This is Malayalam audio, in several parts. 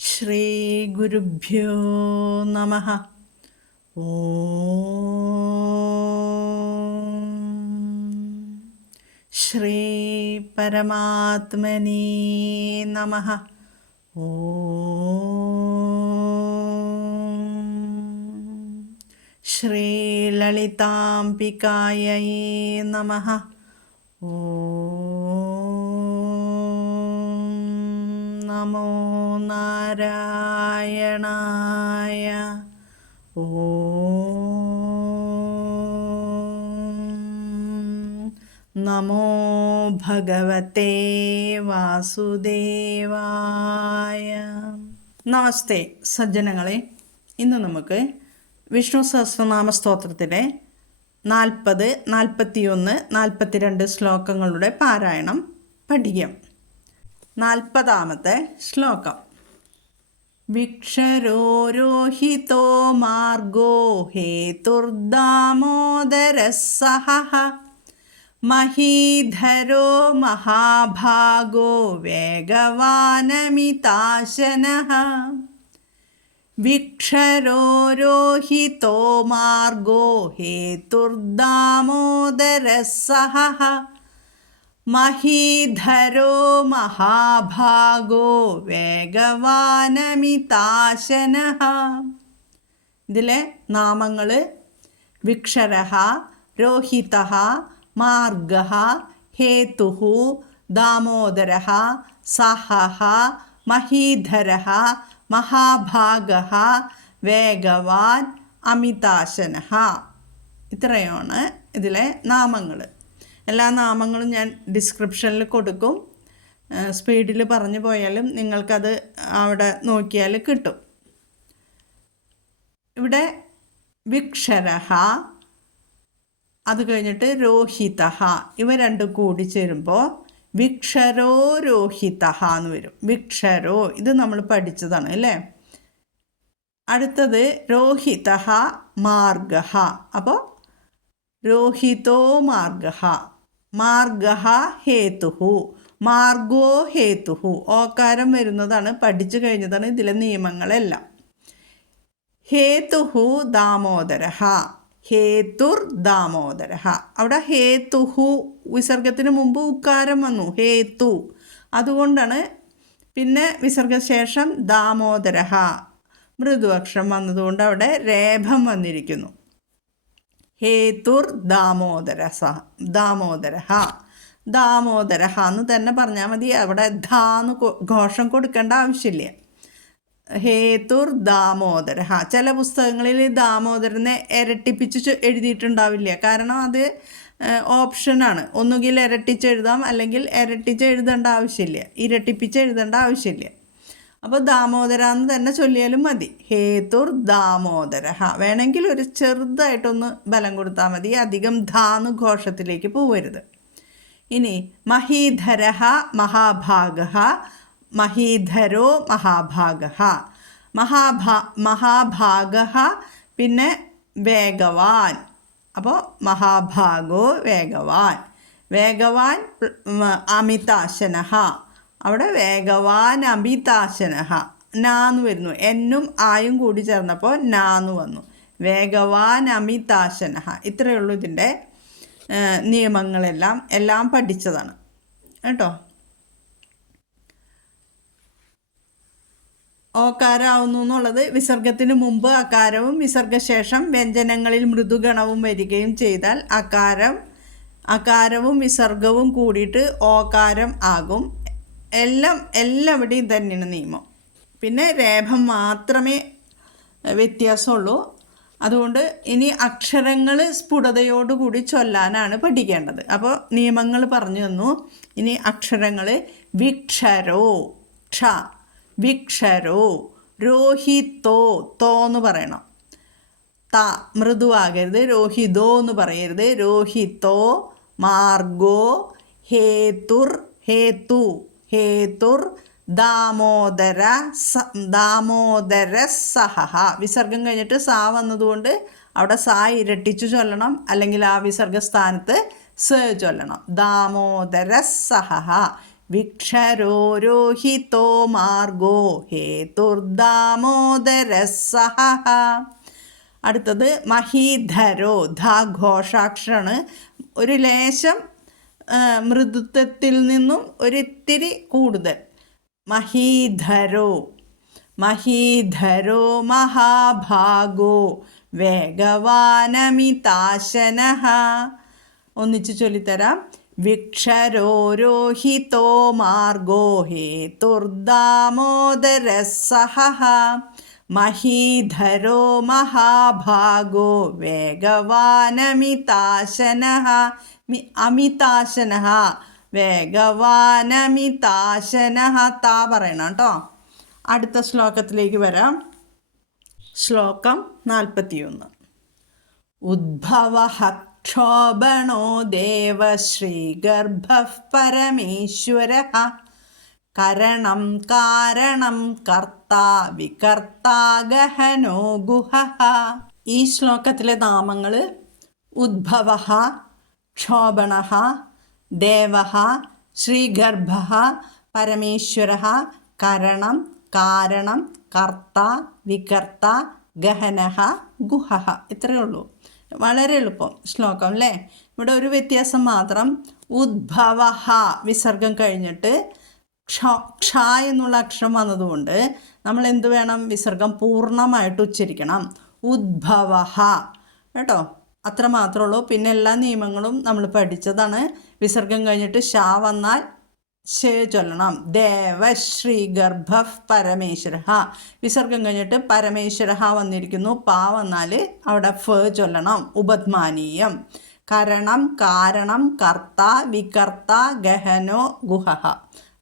ശ്രീഗുരുഭ്യോ നമ ഓ ശ്രീ പരമാത്മനേ നമ ഓ ശ്രീലളിതാംബികായൈ നമ. നമോ നാരായണായ. ഓ നമോ ഭഗവത്തെ വാസുദേവായ. നമസ്തേ സജ്ജനങ്ങളെ ഇന്ന് നമുക്ക് വിഷ്ണു സഹസ്രനാമ സ്തോത്രത്തിലെ നാൽപ്പത് നാൽപ്പത്തിയൊന്ന് നാൽപ്പത്തിരണ്ട് ശ്ലോകങ്ങളുടെ പാരായണം പഠിക്കാം. നാൽപ്പതാമത്തെ ശ്ലോകം. വിക്ഷരോരോഹിതോ മാർഗോ ഹേതുർദാമോദരസഹ മഹീധരോ മഹാഭാഗോ വേഗവാനമിതാശനഃ വിക്ഷരോരോഹിതോ മാർഗോ ഹേതുർദാമോദരസഹ മഹീധരോ മഹാഭാഗോ വേഗവാനമിതാശനഃ. ഇതിലെ നാമങ്ങൾ വിക്ഷര രോഹിത മാർഗ ഹേതു ദാമോദര സഹ മഹീധര മഹാഭാഗ വേഗവാൻ അമിതാശന ഇത്രയാണ് ഇതിലെ നാമങ്ങൾ എല്ലാ നാമങ്ങളും ഞാൻ ഡിസ്ക്രിപ്ഷനിൽ കൊടുക്കും. സ്പീഡിൽ പറഞ്ഞു പോയാലും നിങ്ങൾക്കത് അവിടെ നോക്കിയാൽ കിട്ടും. ഇവിടെ വിക്ഷരഹ അത് കഴിഞ്ഞിട്ട് രോഹിതഹ ഇവ രണ്ടും കൂടി ചേരുമ്പോൾ വിക്ഷരോ രോഹിത എന്ന് വരും. വിക്ഷരോ ഇത് നമ്മൾ പഠിച്ചതാണ് അല്ലേ? അടുത്തത് രോഹിത മാർഗ അപ്പോൾ രോഹിതോ മാർഗ മാർഗ ഹേതുഹു. മാർഗോ ഹേതുഹു. ഓക്കാരം വരുന്നതാണ് പഠിച്ചു കഴിഞ്ഞതാണ് ഇതിലെ നിയമങ്ങളെല്ലാം. ഹേതുഹു ദാമോദര ഹേതുർ ദാമോദര അവിടെ ഹേതുഹു വിസർഗത്തിന് മുമ്പ് ഉക്കാരം വന്നു. ഹേതു. അതുകൊണ്ടാണ് പിന്നെ വിസർഗശേഷം ദാമോദര മൃദുവക്ഷം വന്നതുകൊണ്ട് അവിടെ രേഭം വന്നിരിക്കുന്നു. ഹേതുർ ദാമോദര ദാമോദര ദാമോദര എന്ന് തന്നെ പറഞ്ഞാൽ മതി. അവിടെ ധാന്ന് ഘോഷം കൊടുക്കേണ്ട ആവശ്യമില്ല. ഹേതുർ ദാമോദര ചില പുസ്തകങ്ങളിൽ ദാമോദരനെ ഇരട്ടിപ്പിച്ച് എഴുതിയിട്ടുണ്ടാവില്ല. കാരണം അത് ഓപ്ഷനാണ് ഒന്നുകിൽ ഇരട്ടിച്ച് എഴുതാം അല്ലെങ്കിൽ ഇരട്ടിച്ച് എഴുതേണ്ട ആവശ്യമില്ല. ഇരട്ടിപ്പിച്ച് എഴുതേണ്ട ആവശ്യമില്ല. അപ്പോൾ ദാമോദര എന്ന് തന്നെ ചൊല്ലിയാലും മതി. ഹേതുർ ദാമോദര. വേണമെങ്കിൽ ഒരു ചെറുതായിട്ടൊന്ന് ബലം കൊടുത്താൽ മതി. അധികം ധാന്ന് ഘോഷത്തിലേക്ക് പോവരുത്. ഇനി മഹീധര മഹാഭാഗ മഹീധരോ മഹാഭാഗ മഹാഭാ മഹാഭാഗ പിന്നെ വേഗവാൻ. അപ്പോൾ മഹാഭാഗോ വേഗവാൻ. വേഗവാൻ അമിതാശന അവിടെ വേഗവാൻ അമിതാശന നാന്ന് വരുന്നു. എന്നും ആയും കൂടി ചേർന്നപ്പോൾ നാന്ന് വന്നു. വേഗവാൻ അമിതാശന ഇത്രയേ ഉള്ളൂ ഇതിന്റെ നിയമങ്ങളെല്ലാം. എല്ലാം പഠിച്ചതാണ്. കേട്ടോ? ഓക്കാരാവുന്നു എന്നുള്ളത് വിസർഗത്തിന് മുമ്പ് അകാരവും വിസർഗശേഷം വ്യഞ്ജനങ്ങളിൽ മൃദുഗണവും വരികയും ചെയ്താൽ അകാരം അകാരവും വിസർഗവും കൂടിയിട്ട് ഓകാരം ആകും. എല്ലാം എല്ലാവിടെയും തന്നെയാണ് നിയമം. പിന്നെ രേഖം മാത്രമേ വ്യത്യാസമുള്ളൂ. അതുകൊണ്ട് ഇനി അക്ഷരങ്ങൾ സ്ഫുടതയോടുകൂടി ചൊല്ലാനാണ് പഠിക്കേണ്ടത്. അപ്പോൾ നിയമങ്ങൾ പറഞ്ഞു തന്നു. ഇനി അക്ഷരങ്ങൾ വിക്ഷരോ ക്ഷ. വിക്ഷരോ രോഹിത്തോ തോ എന്ന് പറയണം. ത മൃദുവാകരുത് രോഹിതോ എന്ന് പറയരുത്. രോഹിത്തോ മാർഗോ ഹേതുർ ഹേതു ഹേതുർ ദാമോദര ദാമോദര സഹ വിസർഗം കഴിഞ്ഞിട്ട് സ വന്നതുകൊണ്ട് അവിടെ സ ഇരട്ടിച്ചു ചൊല്ലണം. അല്ലെങ്കിൽ ആ വിസർഗ സ്ഥാനത്ത് സ ചൊല്ലണം. ദാമോദര സഹ വിക്ഷരോരോഹിതോ മാർഗോ ഹേതുർദാമോദര സഹ അടുത്തത് മഹീധരോ ധാ ഘോഷാക്ഷരാണ് ഒരു ലേശം മൃദുത്വത്തിൽ നിന്നും ഒരിത്തിരി കൂടുതൽ. മഹീധരോ മഹീധരോ മഹാഭാഗോ വേഗവാനമിതാശന ഒന്നിച്ചു ചൊല്ലിത്തരാം. വിക്ഷരോരോഹിതോ മാർഗോ ഹേതുർദാമോദര സഹ മഹീധരോ മഹാഭാഗോ വേഗവാനമിതാശന മി അമിതാശന വേഗവാനമിതാശന താ പറയണം കേട്ടോ. അടുത്ത ശ്ലോകത്തിലേക്ക് വരാം. ശ്ലോകം നാൽപ്പത്തിയൊന്ന്. ഉദ്ഭവ ക്ഷോഭണോ ദേവശ്രീഗർഭ പരമേശ്വര കരണം കാരണം കർത്ത വികർത്താ ഗഹനോ ഗുഹ ഈ ശ്ലോകത്തിലെ നാമങ്ങൾ ഉദ്ഭവ ക്ഷോഭണ ദേവ ശ്രീഗർഭ പരമേശ്വര കരണം കാരണം കർത്ത വികർത്ത ഗഹന ഗുഹ. ഇത്രയേ ഉള്ളൂ. വളരെ എളുപ്പം. ശ്ലോകം അല്ലേ? ഇവിടെ ഒരു വ്യത്യാസം മാത്രം. ഉദ്ഭവ ഹ വിസർഗം കഴിഞ്ഞിട്ട് ക്ഷ ക്ഷ എന്നുള്ള അക്ഷരം വന്നതുകൊണ്ട് നമ്മൾ എന്ത് വേണം? വിസർഗം പൂർണമായിട്ട് ഉച്ചരിക്കണം. ഉദ്ഭവ ഹ കേട്ടോ? അത്ര മാത്രമേ ഉള്ളൂ. പിന്നെ എല്ലാ നിയമങ്ങളും നമ്മൾ പഠിച്ചതാണ്. വിസർഗം കഴിഞ്ഞിട്ട് ഷാ വന്നാൽ ചൊല്ലണം. ദേവശ്രീ ഗർഭ പരമേശ്വര. വിസർഗം കഴിഞ്ഞിട്ട് പരമേശ്വര വന്നിരിക്കുന്നു. പാ വന്നാൽ അവിടെ ഫ ചൊല്ലണം. ഉപദ്മാനീയം. കരണം കാരണം കർത്ത വികർത്ത ഗഹനോ ഗുഹ.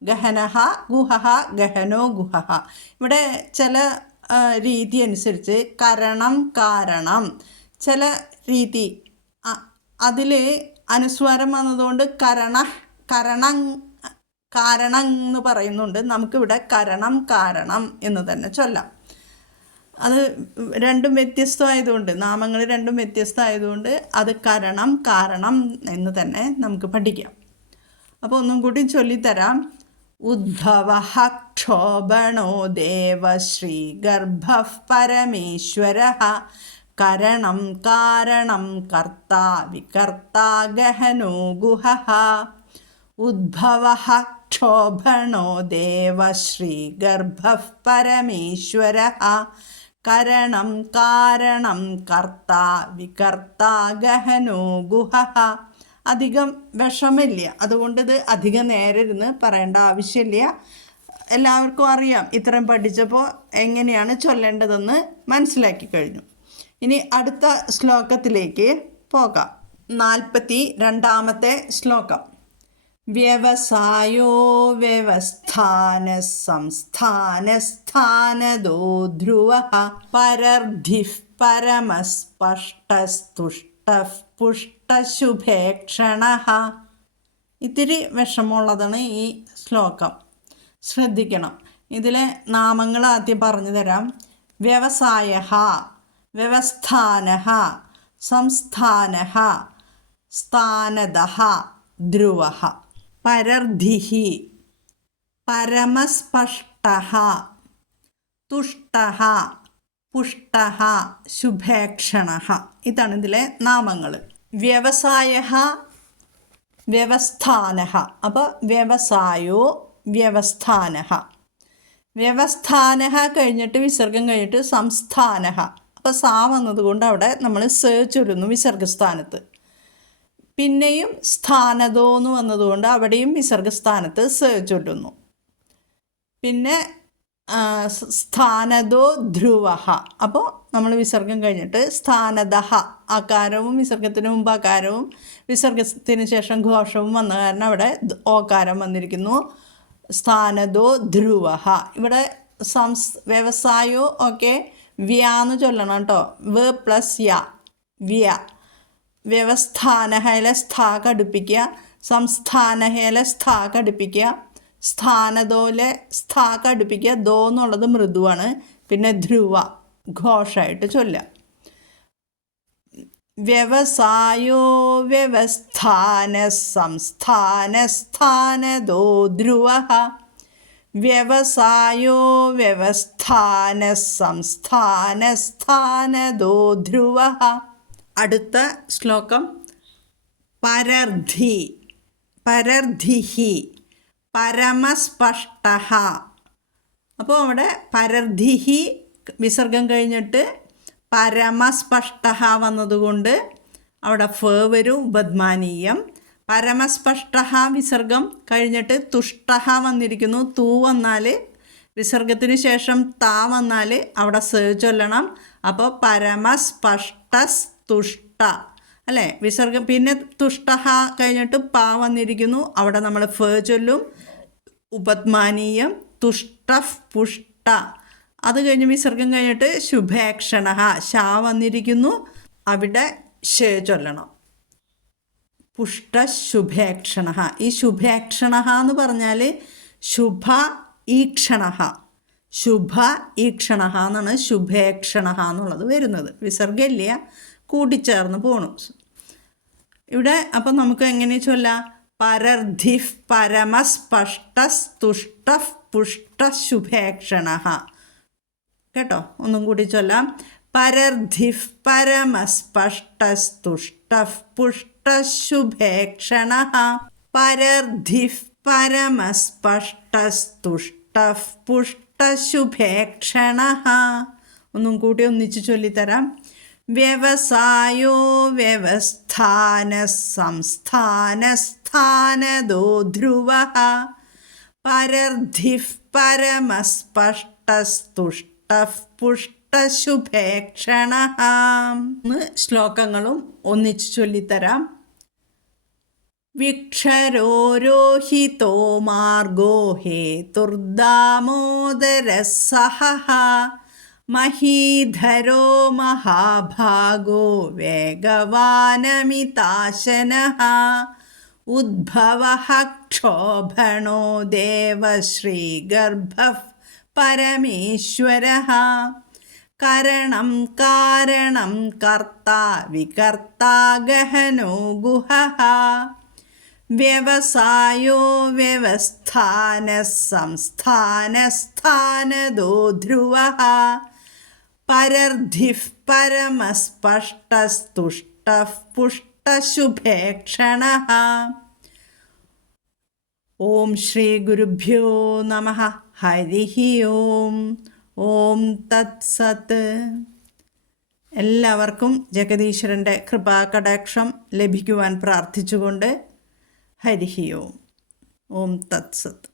ഗഹനഹ ഗുഹ ഗഹനോ ഗുഹ. ഇവിടെ ചില രീതി അനുസരിച്ച് കരണം കാരണം ചില രീതി അതിൽ അനുസ്വാരം വന്നതുകൊണ്ട് കരണ കരണം കാരണം എന്ന് പറയുന്നുണ്ട്. നമുക്കിവിടെ കരണം കാരണം എന്ന് തന്നെ ചൊല്ലാം. അത് രണ്ടും വ്യത്യസ്തമായതുകൊണ്ട് നാമങ്ങൾ രണ്ടും വ്യത്യസ്തമായതുകൊണ്ട് അത് കരണം കാരണം എന്ന് തന്നെ നമുക്ക് പഠിക്കാം. അപ്പോൾ ഒന്നും കൂടി ചൊല്ലിത്തരാം. ഉദ്ധവ ക്ഷോഭണോ ദേവശ്രീ ഗർഭ പരമേശ്വര. കരണം കാരണം കർത്ത വികർത്ത ഗഹനോ ഗുഹ. ഉദ്ഭവ ക്ഷോഭണോ ദേവശ്രീ ഗർഭ പരമേശ്വര? കരണം കാരണം കർത്ത വികർത്ത ഗഹനോ ഗുഹ. അധികം വിഷമില്ല. അതുകൊണ്ട് ഇത് അധികം നേരെ ഇരുന്ന് പറയേണ്ട ആവശ്യമില്ല. എല്ലാവർക്കും അറിയാം. ഇത്രയും പഠിച്ചപ്പോൾ എങ്ങനെയാണ് ചൊല്ലേണ്ടതെന്ന് മനസ്സിലാക്കി കഴിഞ്ഞു. ഇനി അടുത്ത ശ്ലോകത്തിലേക്ക് പോകാം. നാൽപ്പത്തി രണ്ടാമത്തെ ശ്ലോകം. വ്യവസായോ വ്യവസ്ഥാന സംസ്ഥാനസ്ഥാനദോ ധ്രുവ പരർധി പരമസ്പഷ്ടസ്തുഷ്ട പുഷ്ടശുഭേക്ഷണ ഇത്തിരി വിഷമമുള്ളതാണ് ഈ ശ്ലോകം. ശ്രദ്ധിക്കണം. ഇതിലെ നാമങ്ങൾ ആദ്യം പറഞ്ഞു തരാം. വ്യവസായ വ്യവസ്ഥാന സംസ്ഥാന സ്ഥാനത ധ്രുവ. പരർദ്ധി പരമസ്പഷ്ട തുഷ്ട പുഷ്ട ശുഭേക്ഷണ ഇതാണ് ഇതിലെ നാമങ്ങൾ വ്യവസായ വ്യവസ്ഥാന അപ്പോൾ വ്യവസായോ വ്യവസ്ഥാന വ്യവസ്ഥാന കഴിഞ്ഞിട്ട് വിസർഗം കഴിഞ്ഞിട്ട് സംസ്ഥാന അപ്പോൾ സാ വന്നതുകൊണ്ട് അവിടെ നമ്മൾ സ ചൊല്ലുന്നു വിസർഗസ്ഥാനത്ത്. പിന്നെയും സ്ഥാനതോ എന്ന് വന്നതുകൊണ്ട് അവിടെയും വിസർഗസ്ഥാനത്ത് സ ചൊല്ലുന്നു. പിന്നെ സ്ഥാനതോ ധ്രുവ അപ്പോൾ നമ്മൾ വിസർഗം കഴിഞ്ഞിട്ട് സ്ഥാനതഹ. അകാരവും വിസർഗത്തിന് മുമ്പ് അകാരവും വിസർഗത്തിന് ശേഷം ഘോഷവും വന്ന കാരണം അവിടെ ഓകാരം വന്നിരിക്കുന്നു. സ്ഥാനതോ ധ്രുവഹ. ഇവിടെ സംസ് വ്യവസായോ ഒക്കെ വ്യാന്ന് ചൊല്ലണം കേട്ടോ. വ പ്ലസ് യ. വ്യ. വ്യവസ്ഥാനഹയിലെ സ്ഥാ കടുപ്പിക്കുക സംസ്ഥാനഹയിലെ സ്ഥാ കടുപ്പിക്കുക സ്ഥാനതോലെ സ്ഥാ കടുപ്പിക്കുക ദോ എന്നുള്ളത് മൃദുവാണ്. പിന്നെ ധ്രുവ ഘോഷമായിട്ട് ചൊല്ലുക. വ്യവസായോ വ്യവസ്ഥാന സംസ്ഥാന സ്ഥാനതോ ധ്രുവ. വ്യവസായോ വ്യവസ്ഥാന സംസ്ഥാന സ്ഥാനതോ ധ്രുവ. അടുത്ത ശ്ലോകം. പരർധി. പരർധിഹി. പരമസ്പഷ്ട അപ്പോൾ അവിടെ പരർധിഹി വിസർഗം കഴിഞ്ഞിട്ട് പരമസ്പഷ്ട വന്നതുകൊണ്ട് അവിടെ ഫ വരും ഉപദ്മാനീയം പരമസ്പഷ്ട വിസർഗം കഴിഞ്ഞിട്ട് തുഷ്ട വന്നിരിക്കുന്നു. തൂ വന്നാൽ വിസർഗത്തിന് ശേഷം താ വന്നാൽ അവിടെ സേ ചൊല്ലണം. അപ്പോൾ പരമസ്പഷ്ടസ് തുഷ്ട അല്ലേ? വിസർഗം പിന്നെ തുഷ്ട കഴിഞ്ഞിട്ട് പാ വന്നിരിക്കുന്നു. അവിടെ നമ്മൾ ഫ ചൊല്ലും. ഉപദ്മാനീയം തുഷ്ടഫ് പുഷ്ട. അത് കഴിഞ്ഞ് വിസർഗം കഴിഞ്ഞിട്ട് ശുഭേക്ഷണ ഷാ വന്നിരിക്കുന്നു. അവിടെ ഷ ചൊല്ലണം. പുഷ്ട ശുഭേക്ഷണ ഈ ശുഭേക്ഷണ എന്ന് പറഞ്ഞാൽ ശുഭ ഈക്ഷണ ശുഭ ഈക്ഷണ എന്നാണ് ശുഭേക്ഷണ എന്നുള്ളത് വരുന്നത്. വിസർഗമില്ല കൂട്ടിച്ചേർന്ന് പോണു. ഇവിടെ അപ്പം നമുക്ക് എങ്ങനെ ചൊല്ല? പരർധിഫ് പുഷ്ടശുഭേക്ഷണ പുഷ്ട ശുഭേക്ഷണ. കേട്ടോ? ഒന്നും കൂടി ചൊല്ലാം. പരർധിഫ് പരമസ്പഷ്ടസ് പുഷ്ടശുഭേക്ഷണ പുഷ്ട ശുഭേക്ഷണ. പരർധിഫ് പുഷ്ട ശുഭേക്ഷണ. ഒന്നും കൂടി ഒന്നിച്ച് ചൊല്ലിത്തരാം. വ്യവസായോ വ്യവസ്ഥാന സംസ്ഥാനസ്ഥാനദോ ധ്രുവ പരർധി പരമസ്പഷ്ടസ്തുഷ്ട പുഷ്ടശുഭേക്ഷണ ശ്ലോകങ്ങളും ഒന്നിച്ചു ചൊല്ലിത്തരാം. വിക്ഷരോരോഹിതോ മാർഗോ ഹേതുർദാമോദരസഹ മഹീധരോ മഹാഭാഗോ വേഗവാനമിതാശനഃ ഉദ്ഭവः क्षोभणो देवश्रीगर्भः परमेश्वरः करणं कारणं कर्ता विकर्ता गहनो गुहः व्यवसायो व्यवस्थानः संस्थानस्थानदो ध्रुवः പരർധിഫ് പരമസ്പഷ്ടസ്തുഷ്ടഃ പുഷ്ടശുഭേക്ഷണ ഓം ശ്രീ ഗുരുഭ്യോ നമ. ഹരി ഓം. ഓം തത്സത്ത് എല്ലാവർക്കും ജഗദീശ്വരന്റെ കൃപാകടാക്ഷം ലഭിക്കുവാൻ പ്രാർത്ഥിച്ചുകൊണ്ട് ഹരി ഓം. ഓം തത്സത്ത്